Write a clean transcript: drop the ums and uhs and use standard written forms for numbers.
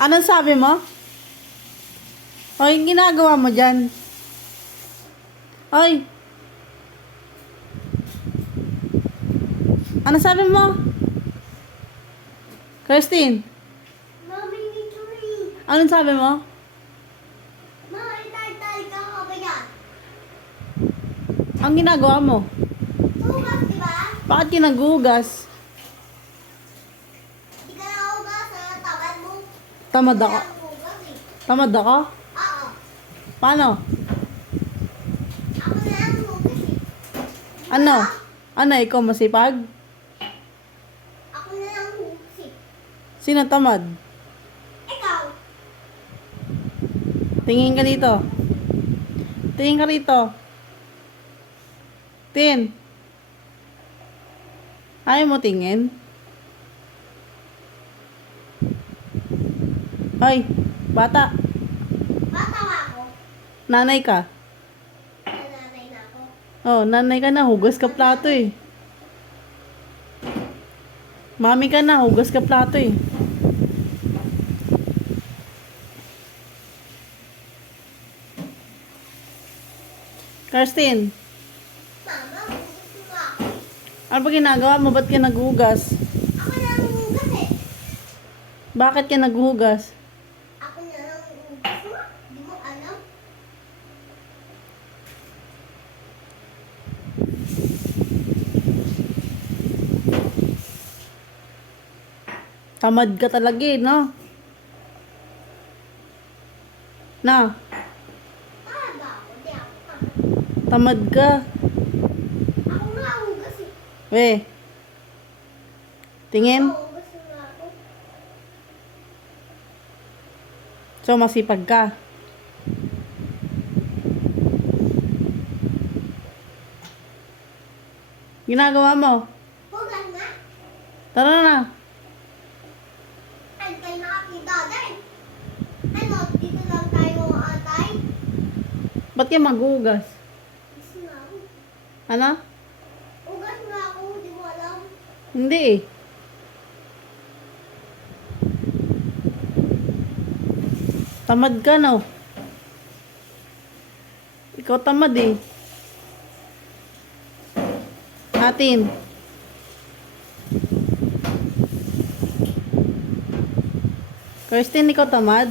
Anong sabi mo? Hoy, yung ginagawa mo dyan? Hoy! Ano sabi mo? Christine, Mami, Victory! anong sabi mo? Mami, tay-tay ka ka ba yan? Ang ginagawa mo? Hugas, di ba? Bakit ka naghuhugas? Di ka nahugas sa tamad mo. Tamad ako. Kaya hugas eh. Tamad ako? Oo. Paano? Ako na lang hugas eh. Ano? Ano, ikaw masipag? Ako na lang hugas eh. Sino tamad? Ikaw. Tingin ka dito. Tingin ka rito. Tin. Ayaw mo tingin? Hoy, bata. Matawa ako. Nanay ka. Nananay na ako. Oh, nanay ka na. Hugas ka plato eh. Mami ka na. Hugas ka plato eh. Kirsten, Mama, hugas mo nga ako. ano ba ginagawa mo? Ba't ka naghugas? Ako na lang hugas eh. Bakit ka naghugas? Ako na lang hugas mo. Di mo alam. Tamad ka talaga eh, no? Na, Talaga ako. Di ako tamad. tamad ka. Ako nga hugas eh. We. Tingin. Ako, hugas mo nga ako. So, masipag ka. Ginagawa mo. Hugas na. Tara na. Ay, tayo nakakita din. Ano, dito lang tayo atay. Ba't ka maghugas? Gusto nga ako. Ano? Hugas nga ako, di mo alam. Hindi eh. Tamad ka, no? Ikaw tamad eh. Atin. Kirsten, ikaw tamad?